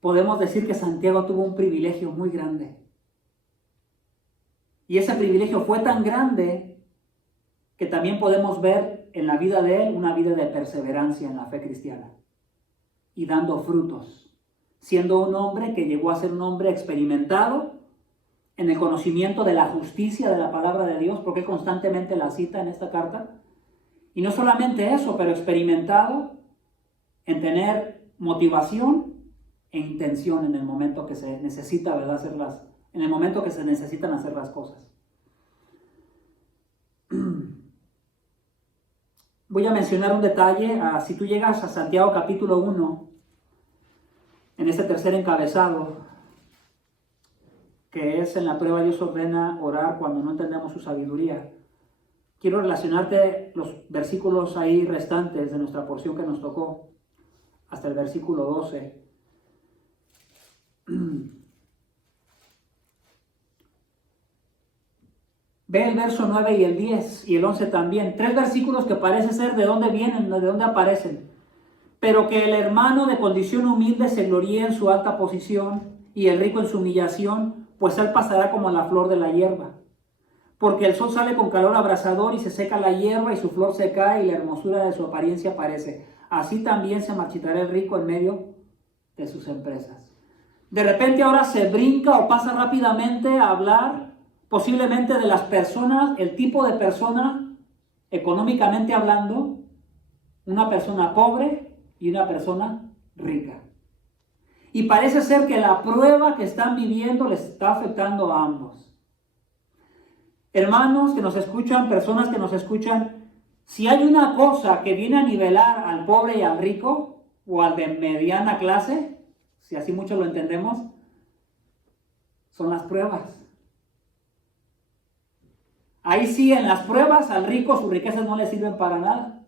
podemos decir que Santiago tuvo un privilegio muy grande. Y ese privilegio fue tan grande que también podemos ver en la vida de él una vida de perseverancia en la fe cristiana y dando frutos, siendo un hombre que llegó a ser un hombre experimentado en el conocimiento de la justicia de la palabra de Dios, porque constantemente la cita en esta carta. Y no solamente eso, pero experimentado en tener motivación e intención en el momento que se necesita, ¿verdad?, en el momento que se necesitan hacer las cosas. Voy a mencionar un detalle. Si tú llegas a Santiago capítulo 1, en este tercer encabezado, que es en la prueba Dios ordena orar cuando no entendemos su sabiduría, quiero relacionarte los versículos ahí restantes de nuestra porción que nos tocó, hasta el versículo 12. Ve el verso 9 y el 10 y el 11 también. 3 versículos que parece ser de dónde vienen, de dónde aparecen. Pero que el hermano de condición humilde se gloríe en su alta posición y el rico en su humillación, pues él pasará como la flor de la hierba. Porque el sol sale con calor abrasador y se seca la hierba y su flor se cae y la hermosura de su apariencia aparece. Así también se marchitará el rico en medio de sus empresas. De repente ahora se brinca o pasa rápidamente a hablar posiblemente de las personas, el tipo de persona, económicamente hablando, una persona pobre y una persona rica. Y parece ser que la prueba que están viviendo les está afectando a ambos. Hermanos que nos escuchan, personas que nos escuchan, si hay una cosa que viene a nivelar al pobre y al rico, o al de mediana clase, si así mucho lo entendemos, son las pruebas. Ahí sí, en las pruebas al rico sus riquezas no le sirven para nada.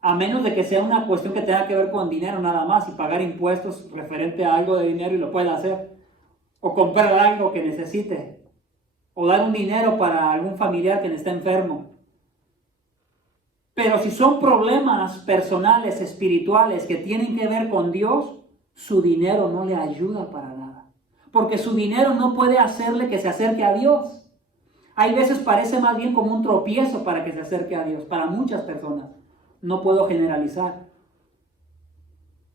A menos de que sea una cuestión que tenga que ver con dinero nada más y pagar impuestos referente a algo de dinero y lo pueda hacer. O comprar algo que necesite. O dar un dinero para algún familiar que esté enfermo. Pero si son problemas personales, espirituales, que tienen que ver con Dios, su dinero no le ayuda para nada. Porque su dinero no puede hacerle que se acerque a Dios. Hay veces parece más bien como un tropiezo para que se acerque a Dios, para muchas personas. No puedo generalizar.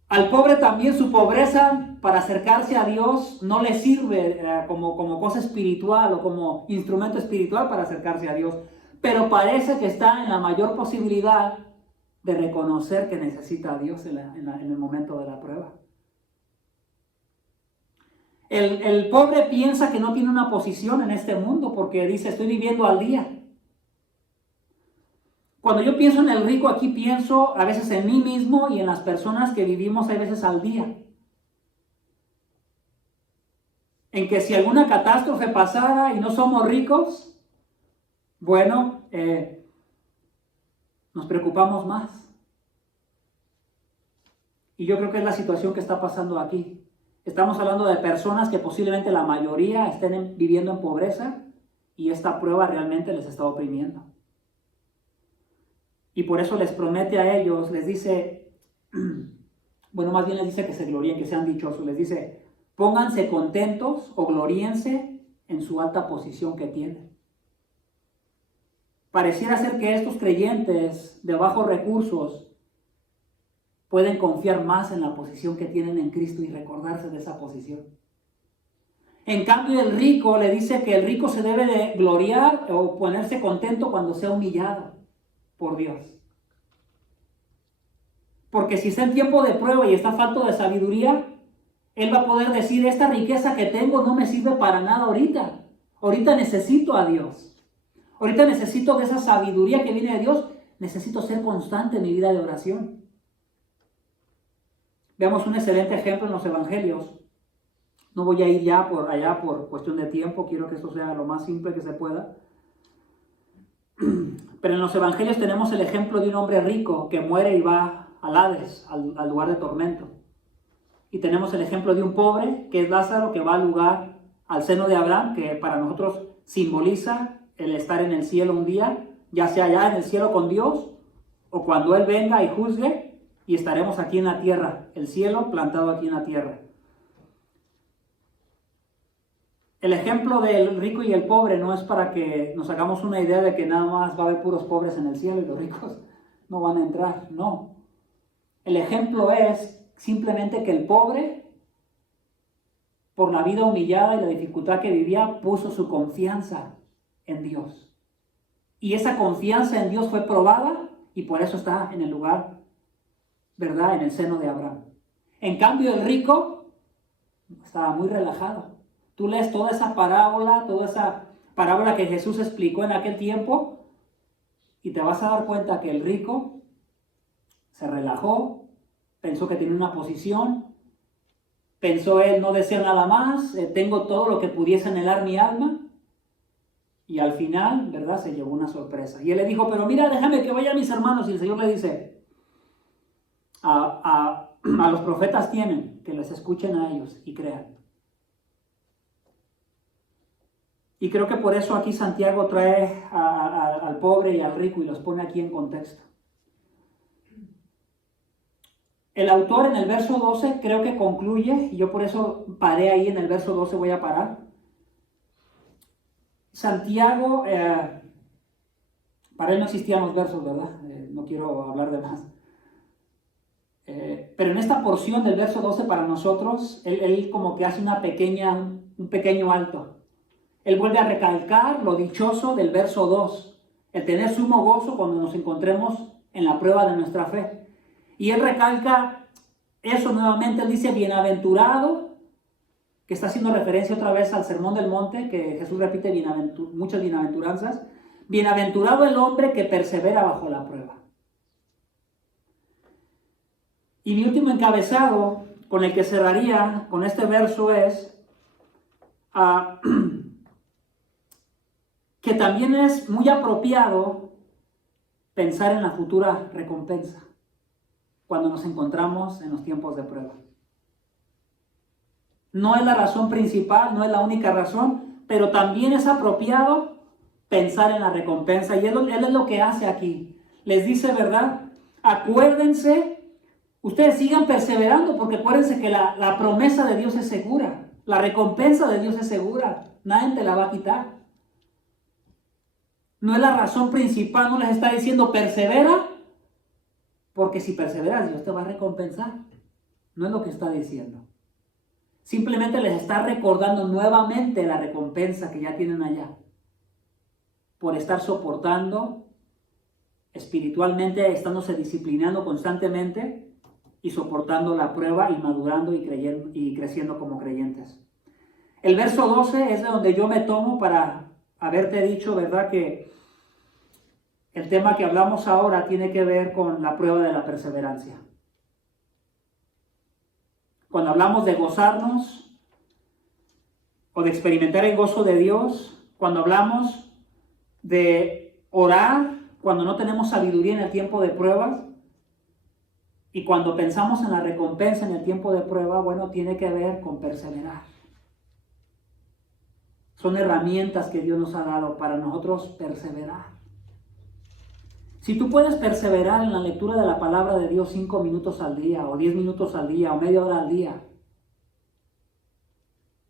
Al pobre también su pobreza para acercarse a Dios no le sirve como cosa espiritual o como instrumento espiritual para acercarse a Dios. Pero parece que está en la mayor posibilidad de reconocer que necesita a Dios en el momento de la prueba. El pobre piensa que no tiene una posición en este mundo porque dice, estoy viviendo al día. Cuando yo pienso en el rico, aquí pienso a veces en mí mismo y en las personas que vivimos a veces al día. En que si alguna catástrofe pasara y no somos ricos, bueno, nos preocupamos más. Y yo creo que es la situación que está pasando aquí. Estamos hablando de personas que posiblemente la mayoría estén viviendo en pobreza y esta prueba realmente les está oprimiendo. Y por eso les promete a ellos, les dice, bueno, más bien les dice que se gloríen, que sean dichosos. Les dice, pónganse contentos o gloríense en su alta posición que tienen. Pareciera ser que estos creyentes de bajos recursos pueden confiar más en la posición que tienen en Cristo y recordarse de esa posición. En cambio, el rico le dice que el rico se debe de gloriar o ponerse contento cuando sea humillado por Dios. Porque si está en tiempo de prueba y está falto de sabiduría, él va a poder decir, esta riqueza que tengo no me sirve para nada ahorita. Ahorita necesito a Dios. Ahorita necesito de esa sabiduría que viene de Dios. Necesito ser constante en mi vida de oración. Veamos un excelente ejemplo en los evangelios. No voy a ir ya por allá por cuestión de tiempo. Quiero que esto sea lo más simple que se pueda. Pero en los evangelios tenemos el ejemplo de un hombre rico que muere y va al Hades, al lugar de tormento. Y tenemos el ejemplo de un pobre, que es Lázaro, que va al seno de Abraham, que para nosotros simboliza el estar en el cielo un día, ya sea allá en el cielo con Dios, o cuando Él venga y juzgue, y estaremos aquí en la tierra, el cielo plantado aquí en la tierra. El ejemplo del rico y el pobre no es para que nos hagamos una idea de que nada más va a haber puros pobres en el cielo y los ricos no van a entrar, no. El ejemplo es simplemente que el pobre, por la vida humillada y la dificultad que vivía, puso su confianza en Dios. Y esa confianza en Dios fue probada y por eso está en el lugar, ¿verdad?, en el seno de Abraham. En cambio, el rico estaba muy relajado. Tú lees toda esa parábola que Jesús explicó en aquel tiempo y te vas a dar cuenta que el rico se relajó, pensó que tenía una posición, pensó él, no deseo nada más, tengo todo lo que pudiese anhelar mi alma, y al final, ¿verdad?, se llevó una sorpresa. Y él le dijo, pero mira, déjame que vaya a mis hermanos, y el Señor le dice, a los profetas tienen, que les escuchen a ellos y crean. Y creo que por eso aquí Santiago trae al pobre y al rico y los pone aquí en contexto. El autor en el verso 12 creo que concluye, y yo por eso paré ahí en el verso 12, voy a parar. Santiago, para él no existían los versos, ¿verdad? No quiero hablar de más. Pero en esta porción del verso 12 para nosotros, él como que hace un pequeño alto. Él vuelve a recalcar lo dichoso del verso 2, el tener sumo gozo cuando nos encontremos en la prueba de nuestra fe. Y él recalca eso nuevamente, él dice bienaventurado, que está haciendo referencia otra vez al Sermón del Monte, que Jesús repite muchas bienaventuranzas. Bienaventurado el hombre que persevera bajo la prueba. Y mi último encabezado con el que cerraría con este verso es que también es muy apropiado pensar en la futura recompensa cuando nos encontramos en los tiempos de prueba. No es la razón principal, no es la única razón, pero también es apropiado pensar en la recompensa. Y él es lo que hace aquí. Les dice, ¿verdad? Acuérdense, ustedes sigan perseverando, porque acuérdense que la promesa de Dios es segura. La recompensa de Dios es segura. Nadie te la va a quitar. No es la razón principal, no les está diciendo persevera, porque si perseveras Dios te va a recompensar. No es lo que está diciendo. Simplemente les está recordando nuevamente la recompensa que ya tienen allá. Por estar soportando espiritualmente, estándose disciplinando constantemente y soportando la prueba y madurando y creciendo como creyentes. El verso 12 es de donde yo me tomo para haberte dicho, ¿verdad?, que el tema que hablamos ahora tiene que ver con la prueba de la perseverancia. Cuando hablamos de gozarnos o de experimentar el gozo de Dios, cuando hablamos de orar, cuando no tenemos sabiduría en el tiempo de pruebas, y cuando pensamos en la recompensa en el tiempo de prueba, bueno, tiene que ver con perseverar. Son herramientas que Dios nos ha dado para nosotros perseverar. Si tú puedes perseverar en la lectura de la palabra de Dios 5 minutos al día, o 10 minutos al día, o media hora al día,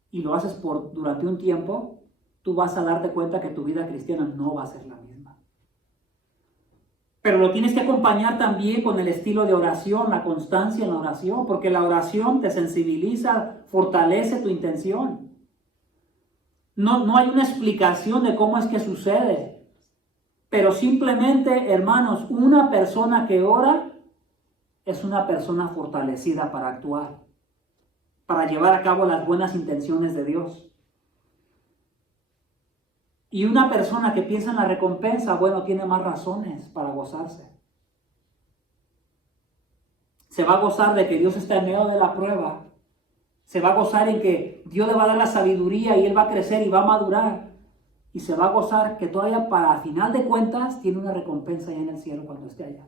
y lo haces durante un tiempo, tú vas a darte cuenta que tu vida cristiana no va a ser la misma. Pero lo tienes que acompañar también con el estilo de oración, la constancia en la oración, porque la oración te sensibiliza, fortalece tu intención. No hay una explicación de cómo es que sucede. Pero simplemente, hermanos, una persona que ora es una persona fortalecida para actuar, para llevar a cabo las buenas intenciones de Dios. Y una persona que piensa en la recompensa, bueno, tiene más razones para gozarse. Se va a gozar de que Dios está en medio de la prueba. Se va a gozar en que Dios le va a dar la sabiduría y él va a crecer y va a madurar. Y se va a gozar que todavía para final de cuentas tiene una recompensa allá en el cielo cuando esté allá.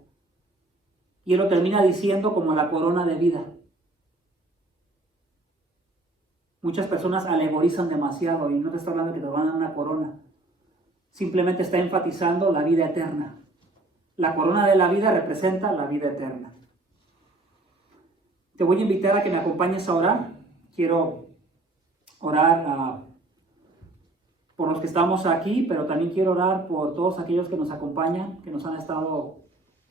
Y él lo termina diciendo como la corona de vida. Muchas personas alegorizan demasiado y no te está hablando que te van a dar una corona. Simplemente está enfatizando la vida eterna. La corona de la vida representa la vida eterna. Te voy a invitar a que me acompañes a orar. Quiero orar por los que estamos aquí, pero también quiero orar por todos aquellos que nos acompañan, que nos han estado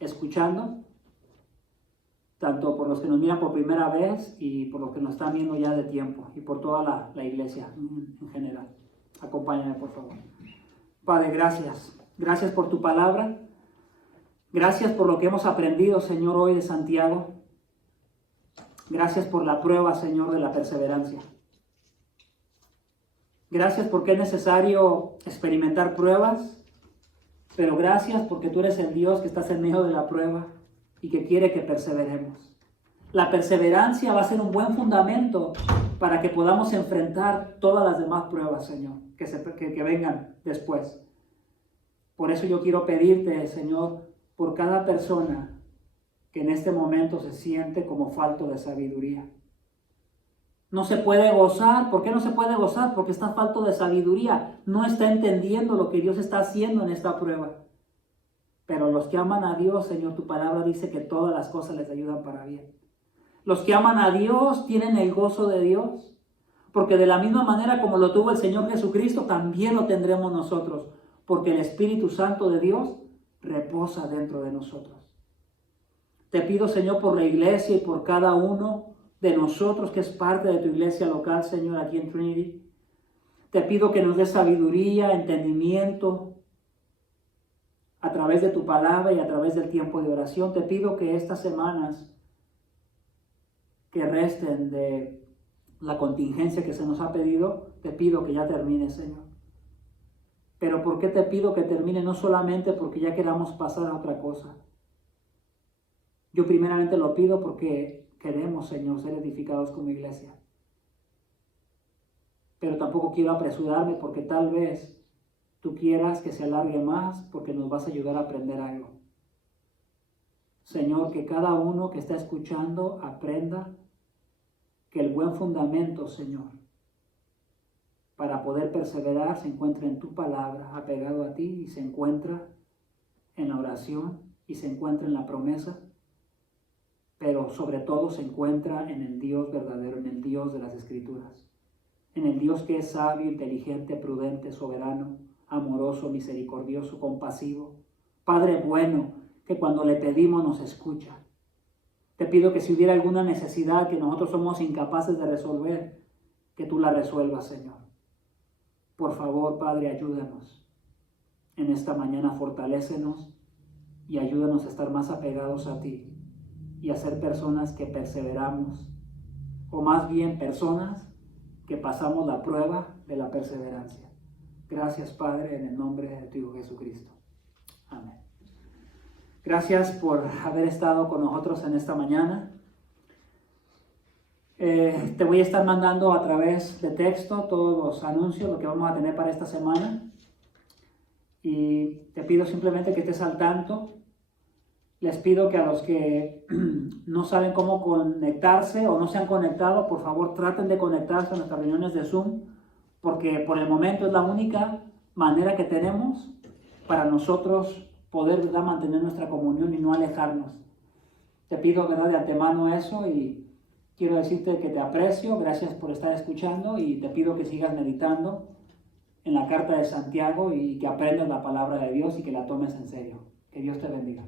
escuchando, tanto por los que nos miran por primera vez y por los que nos están viendo ya de tiempo, y por toda la iglesia en general. Acompáñame, por favor. Padre, gracias. Gracias por tu palabra. Gracias por lo que hemos aprendido, Señor, hoy de Santiago. Gracias por la prueba, Señor, de la perseverancia. Gracias porque es necesario experimentar pruebas, pero gracias porque tú eres el Dios que estás en medio de la prueba y que quiere que perseveremos. La perseverancia va a ser un buen fundamento para que podamos enfrentar todas las demás pruebas, Señor, que vengan después. Por eso yo quiero pedirte, Señor, por cada persona que en este momento se siente como falto de sabiduría. No se puede gozar. ¿Por qué no se puede gozar? Porque está falto de sabiduría. No está entendiendo lo que Dios está haciendo en esta prueba. Pero los que aman a Dios, Señor, tu palabra dice que todas las cosas les ayudan para bien. Los que aman a Dios tienen el gozo de Dios, porque de la misma manera como lo tuvo el Señor Jesucristo, también lo tendremos nosotros, porque el Espíritu Santo de Dios reposa dentro de nosotros. Te pido, Señor, por la iglesia y por cada uno de nosotros que es parte de tu iglesia local, Señor, aquí en Trinity. Te pido que nos des sabiduría, entendimiento a través de tu palabra y a través del tiempo de oración. Te pido que estas semanas que resten de la contingencia que se nos ha pedido, te pido que ya termine, Señor. Pero ¿por qué te pido que termine? No solamente porque ya queramos pasar a otra cosa. Yo primeramente lo pido porque queremos, Señor, ser edificados como iglesia. Pero tampoco quiero apresurarme porque tal vez tú quieras que se alargue más porque nos vas a ayudar a aprender algo. Señor, que cada uno que está escuchando aprenda que el buen fundamento, Señor, para poder perseverar se encuentra en tu palabra, apegado a ti, y se encuentra en la oración y se encuentra en la promesa, pero sobre todo se encuentra en el Dios verdadero, en el Dios de las Escrituras, en el Dios que es sabio, inteligente, prudente, soberano, amoroso, misericordioso, compasivo, Padre bueno, que cuando le pedimos nos escucha. Te pido que si hubiera alguna necesidad que nosotros somos incapaces de resolver, que tú la resuelvas, Señor. Por favor, Padre, ayúdanos. En esta mañana fortalécenos y ayúdanos a estar más apegados a ti y a ser personas que perseveramos, o más bien personas que pasamos la prueba de la perseverancia. Gracias, Padre, en el nombre de tu Hijo Jesucristo. Amén. Gracias por haber estado con nosotros en esta mañana. Te voy a estar mandando a través de texto todos los anuncios, lo que vamos a tener para esta semana. Y te pido simplemente que estés al tanto. Les pido que a los que no saben cómo conectarse o no se han conectado, por favor traten de conectarse a nuestras reuniones de Zoom, porque por el momento es la única manera que tenemos para nosotros poder, ¿verdad?, mantener nuestra comunión y no alejarnos. Te pido, ¿verdad?, de antemano eso, y quiero decirte que te aprecio, gracias por estar escuchando, y te pido que sigas meditando en la carta de Santiago y que aprendas la palabra de Dios y que la tomes en serio. Que Dios te bendiga.